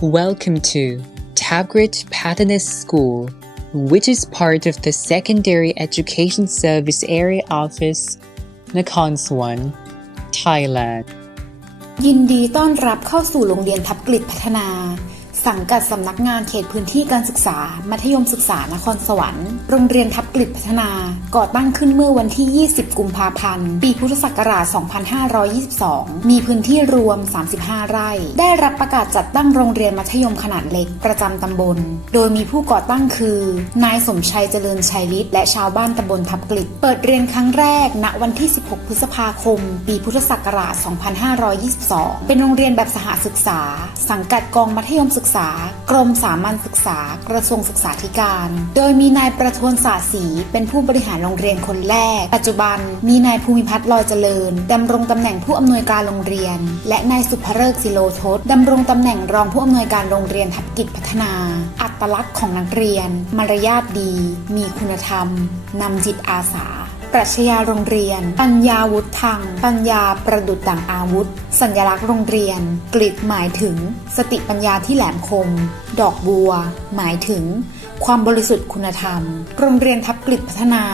Welcome to Tabgrit Pathanis School, which is part of the Secondary Education Service Area Office, Nakhon Swan, Thailand. ยินดีต้อนรับเข้าสู่โรงเรียนทับกฤษพัฒนา สังกัดสำนักงานเขตพื้นที่การศึกษา มัธยมศึกษานครสวรรค์ โรงเรียนทับกฤษพัฒนา ก่อตั้งขึ้นเมื่อวันที่ 20 กุมภาพันธ์ ปีพุทธศักราช 2522 มีพื้นที่รวม 35 ไร่ ได้รับประกาศจัดตั้งโรงเรียนมัธยมขนาดเล็กประจำตำบล โดยมีผู้ก่อตั้งคือ นายสมชัยเจริญชัยฤทธิ์และชาวบ้านตำบลทับกฤษเปิดเรียนครั้งแรก ณ วันที่ 16 พฤษภาคม ปีพุทธศักราช 2522 เป็นโรงเรียนแบบสหศึกษา สังกัดกองมัธยมศึกษากรมสามัญศึกษา กระทรวงศึกษาธิการ โดยมีนายประทวนศาสีเป็นผู้บริหารโรงเรียนคนแรก ปัจจุบันมีนายภูมิพัฒน์ลอยเจริญดำรงตำแหน่งผู้อำนวยการโรงเรียน และนายสุภเริกศิโลทศดำรงตำแหน่งรองผู้อำนวยการโรงเรียนทับกิจพัฒนา อัตลักษณ์ของนักเรียน มารยาทดี มีคุณธรรมนำจิตอาสา ปรัชญาโรงเรียน ปัญญาวุฒิทางปัญญาประดุจดั่งอาวุธ สัญลักษณ์โรงเรียน กลิดหมายถึง สติปัญญาที่แหลมคม ดอกบัว หมายถึง ความบริสุทธิ์คุณธรรม โรงเรียนทับกลิดพัฒนา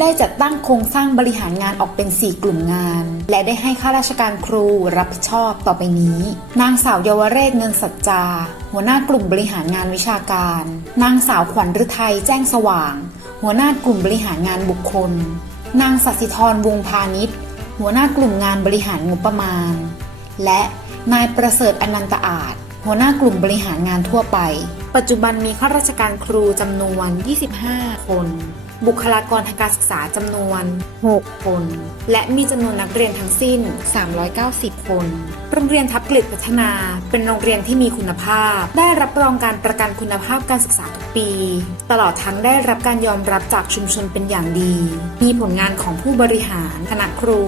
ได้จัดตั้งโครงสร้างบริหารงานออกเป็น 4 กลุ่มงาน และได้ให้ข้าราชการครูรับผิดชอบต่อไปนี้ นางสาวเยาวเรศเงินสัจจา หัวหน้ากลุ่มบริหารงานวิชาการ นางสาวขวัญฤทัยแจ้งสว่าง หัวหน้ากลุ่มบริหารงานบุคคล นางสัสิธรวงพาณิชย์ หัวหน้ากลุ่มงานบริหารงบประมาณ และนายประเสริฐอนันตอาจ หัวหน้ากลุ่มบริหารงานทั่วไป ปัจจุบันมีข้าราชการครูจำนวน 25 คน บุคลากรทางการศึกษาจำนวน 6 คน และมีจำนวนนักเรียนทั้งสิ้น 390 คนโรงเรียนทับกฤษพัฒนา เป็นโรงเรียนที่มีคุณภาพ ได้รับรองการประกันคุณภาพการศึกษาทุกปี ตลอดทั้งได้รับการยอมรับจากชุมชนเป็นอย่างดี มีผลงานของผู้บริหารคณะครู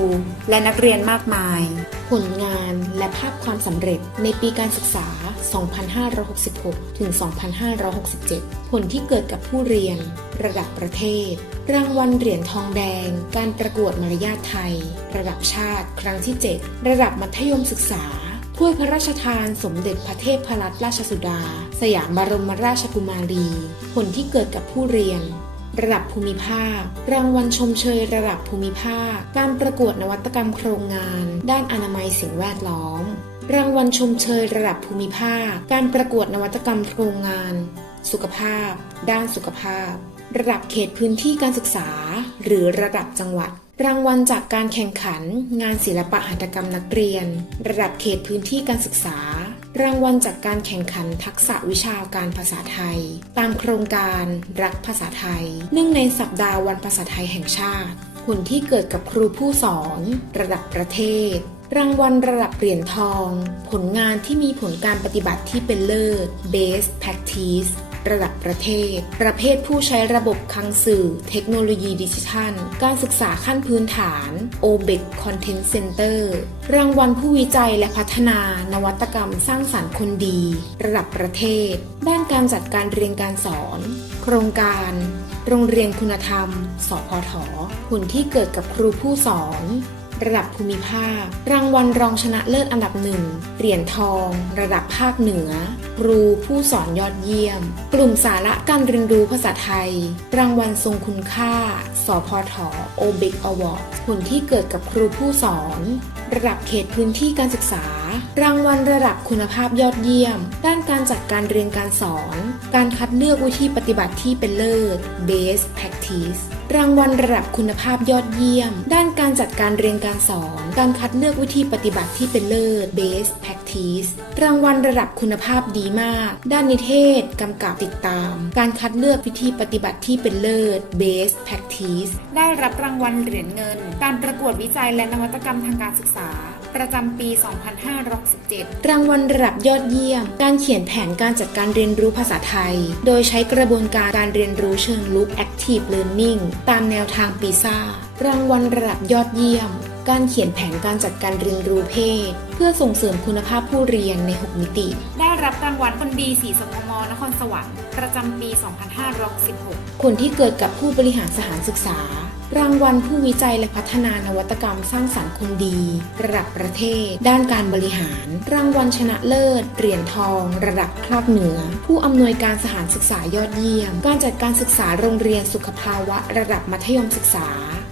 และนักเรียนมากมาย ผลงานและภาพความสำเร็จในปีการศึกษา 2566 ถึง 2567 ผลที่เกิดกับผู้เรียน ระดับประเทศ รางวัลเหรียญทองแดง การประกวดมารยาทไทย ระดับชาติ ครั้งที่ 7 ระดับมัธยมศึกษาถ้วยพระราชทานสมเด็จพระเทพรัตนราชสุดา สยามบรมราชกุมารี ผลที่เกิดกับผู้เรียน ระดับภูมิภาค รางวัลชมเชยระดับภูมิภาค การประกวดนวัตกรรมโครงงาน ด้านอนามัยสิ่งแวดล้อม รางวัลชมเชยระดับภูมิภาค การประกวดนวัตกรรมโครงงาน สุขภาพ ด้านสุขภาพ ระดับเขตพื้นที่การศึกษา หรือระดับจังหวัด รางวัลจากการแข่งขัน งานศิลปะหัตถกรรมนักเรียน ระดับเขตพื้นที่การศึกษา รางวัลจากการแข่งขันทักษะวิชาการภาษาไทย ตามโครงการรักภาษาไทย เนื่องในสัปดาห์วันภาษาไทยแห่งชาติ ผลที่เกิดกับครูผู้สอน ระดับประเทศ รางวัลระดับเหรียญทอง ผลงานที่มีผลการปฏิบัติที่เป็นเลิศ Best Practice ระดับประเทศ ประเภทผู้ใช้ระบบคลังสื่อ เทคโนโลยีดิจิทัล การศึกษาขั้นพื้นฐาน OBEC Content Center รางวัลผู้วิจัยและพัฒนานวัตกรรมสร้างสรรค์คนดี ระดับประเทศ ด้านการจัดการเรียนการสอน โครงการ โรงเรียนคุณธรรม สพทผลที่เกิดกับครูผู้สอน ระดับภูมิภาค รางวัลรองชนะเลิศอันดับหนึ่งเหรียญทอง ระดับภาคเหนือ ครูผู้สอนยอดเยี่ยม กลุ่มสาระการเรียนรู้ภาษาไทย รางวัลทรงคุณค่า สพทโอเบกอวอร์ดผลที่เกิดกับครูผู้สอน ระดับเขตพื้นที่การศึกษา รางวัลระดับคุณภาพยอดเยี่ยม ด้านการจัดการเรียนการสอน การคัดเลือกวิธีปฏิบัติที่เป็นเลิศ Best Practice รางวัลระดับคุณภาพยอดเยี่ยม ด้านการจัดการเรียนการสอน การคัดเลือกวิธีปฏิบัติที่เป็นเลิศ Best Practice รางวัลระดับคุณภาพดีมาก ด้านนิเทศ กำกับติดตาม การคัดเลือกวิธีปฏิบัติที่เป็นเลิศ Best Practice ได้รับรางวัลเหรียญเงิน การประกวดวิจัยและนวัตกรรมทางการศึกษา ประจำปี 2567 รางวัลระดับยอดเยี่ยม การเขียนแผนการจัดการเรียนรู้ภาษาไทย โดยใช้กระบวนการการเรียนรู้เชิงลุก Active Learning ตามแนวทางปีซ่ารางวัลระดับยอดเยี่ยม การเขียนแผนการจัดการเรียนรู้เพศ เพื่อส่งเสริมคุณภาพผู้เรียนใน 6 มิติ รับรางวัลคนดีสีสมมนครสวรรค์ประจำปี 2516คนที่เกิดกับผู้บริหารสถานศึกษา รางวัลผู้วิจัยและพัฒนานวัตกรรมสร้างสรรค์คนดี ระดับประเทศ ด้านการบริหาร รางวัลชนะเลิศ เหรียญทอง ระดับครอบเหนือ ผู้อำนวยการสถานศึกษายอดเยี่ยม การจัดการศึกษาโรงเรียนสุขภาวะ ระดับมัธยมศึกษา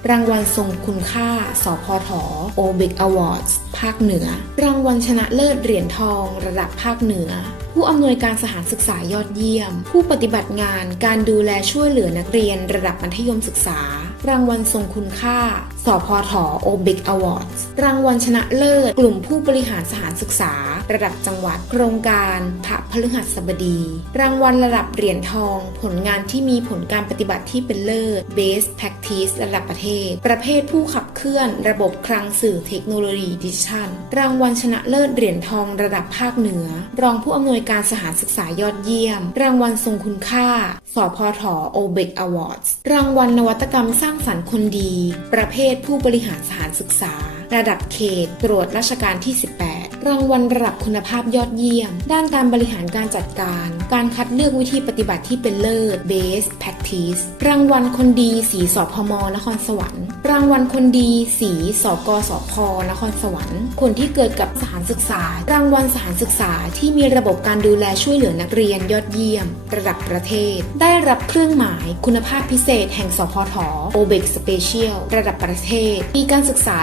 รางวัลทรงคุณค่า สพทโอเบกอวอร์ดภาคเหนือ รางวัลชนะเลิศเหรียญทอง ระดับภาคเหนือผู้อำนวยการสถานศึกษายอดเยี่ยม ผู้ปฏิบัติงานการดูแลช่วยเหลือนักเรียนระดับมัธยมศึกษา รางวัลทรงคุณค่า สพทโอเบกอวอร์ดรางวัลชนะเลิศ กลุ่มผู้บริหารสถานศึกษา ระดับจังหวัด โครงการพระพฤหัสบดี รางวัลระดับเหรียญทอง ผลงานที่มีผลการปฏิบัติที่เป็นเลิศ Best Practice ระดับประเทศ ประเภทผู้ขับเคลื่อน ระบบคลังสื่อเทคโนโลยีดิจิทัล รางวัลชนะเลิศเหรียญทองระดับภาคเหนือ รองผู้อำนวยการสถานศึกษายอดเยี่ยม รางวัลทรงคุณค่า สพทโอเบกอวอร์ดรางวัลนวัตกรรมสร้างสรรค์คนดี ประเภทผู้บริหารสถานศึกษา ระดับเขตตรวจราชการที่ 18 รางวัลระดับคุณภาพยอดเยี่ยม ด้านการบริหารการจัดการ การคัดเลือกวิธีปฏิบัติที่เป็นเลิศ Best Practice รางวัลคนดี สีสพมนครสวรรค์ รางวัลคนดี สีสกสพนครสวรรค์ คนที่เกิดกับสถานศึกษา รางวัลสถานศึกษาที่มีระบบการดูแลช่วยเหลือนักเรียนยอดเยี่ยม ระดับประเทศ ได้รับเครื่องหมายคุณภาพพิเศษแห่งสพทโอเบกสเปเชียลระดับประเทศ ปีการศึกษา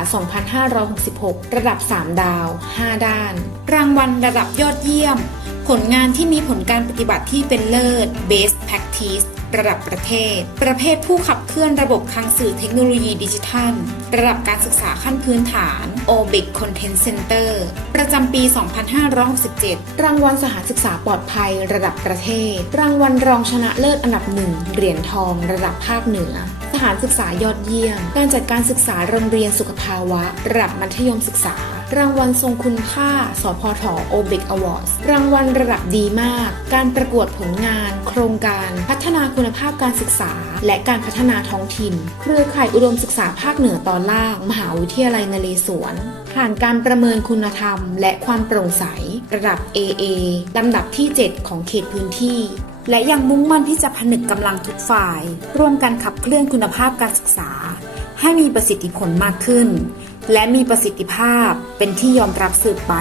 2566 ระดับ 3 ดาว 5ด้านรางวัลระดับยอดเยี่ยม ผลงานที่มีผลการปฏิบัติที่เป็นเลิศ Best Practice ระดับประเทศ ประเภทผู้ขับเคลื่อนระบบคลังสื่อเทคโนโลยีดิจิทัล ระดับการศึกษาขั้นพื้นฐาน OBIC Content Center ประจำปี 2567 รางวัลสถานศึกษาปลอดภัยระดับประเทศ รางวัลรองชนะเลิศอันดับหนึ่งเหรียญทองระดับภาคเหนือ สถานศึกษายอดเยี่ยม การจัดการศึกษาโรงเรียนสุขภาวะระดับมัธยมศึกษา รางวัลทรงคุณค่า สพทโอเบกอวอร์ดรางวัลระดับดีมาก การประกวดผลงาน โครงการพัฒนาคุณภาพการศึกษา และการพัฒนาท้องถิ่น เครือข่ายอุดมศึกษาภาคเหนือตอนล่าง มหาวิทยาลัยนเรศวร ผ่านการประเมินคุณธรรม และความโปร่งใส ระดับ AA ลำดับที่ 7 ของเขตพื้นที่และยังมุ่งมั่นที่จะผนึกกำลังทุกฝ่าย ร่วมกันขับเคลื่อนคุณภาพการศึกษา ให้มีประสิทธิผลมากขึ้น และมีประสิทธิภาพเป็นที่ยอมรับสืบไป